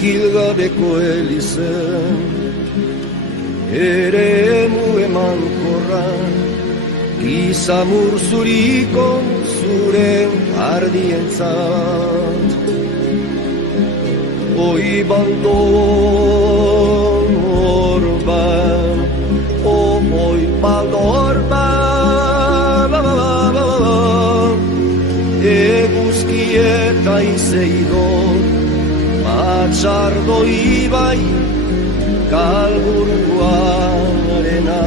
kilgabeko elizen, eremu emankorran, gizamur zuriko zure ardientzat. Oi baldon orban, oi baldon orban, eguzki eta izeidon, matxardo ibai galburuarena.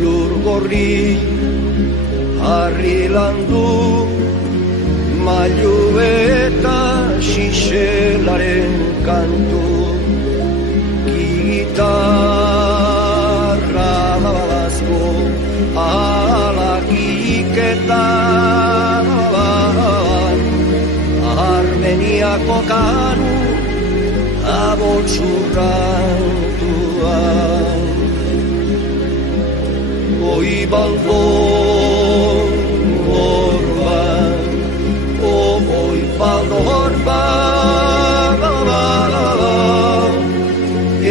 Lur gorri harri landu, mailu eta xixelaren kantu, gitarra babazko alakiketa, Armeniako kanu abotxurrantuan. Oi baldon orban, oi baldon orban,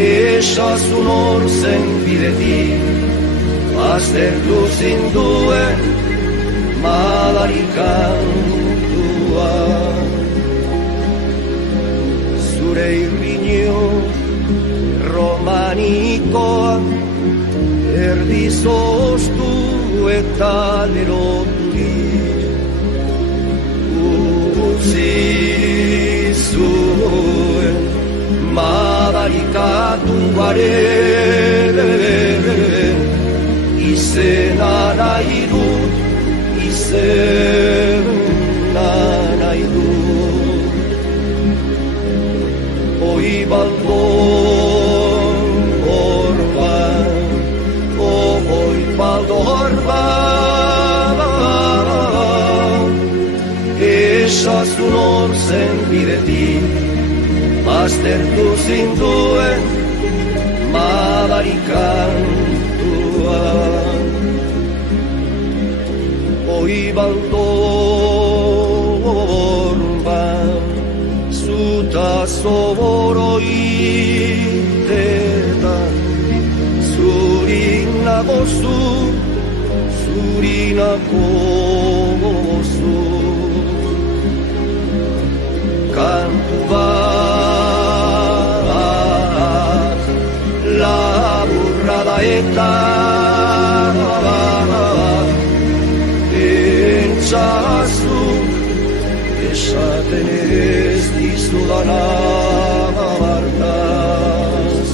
esazun orzen bidetik, aztertu zinduen madarikantuan. Zure irriño romanikoa, erdi zoztu eta leroturik, utzi zuen madarikatuaren, izena nahi dut, izena nahi dut. Oi baldon orban, oi baldon orban, esazun orzen bidetik, aztertu zinduen madarikantuan. Oi baldon orban, zuta zoboro itetan, zurinako zu, zurinako zu. Kantu bat, laburra da eta entzazu, esaten ez dizudana bartaz.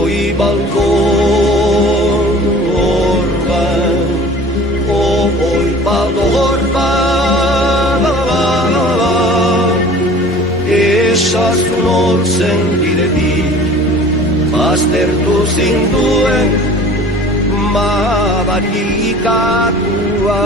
Oi baldon orban, oi baldon orban, esazun orzen bidetik, aztertu zinduen madarikatua.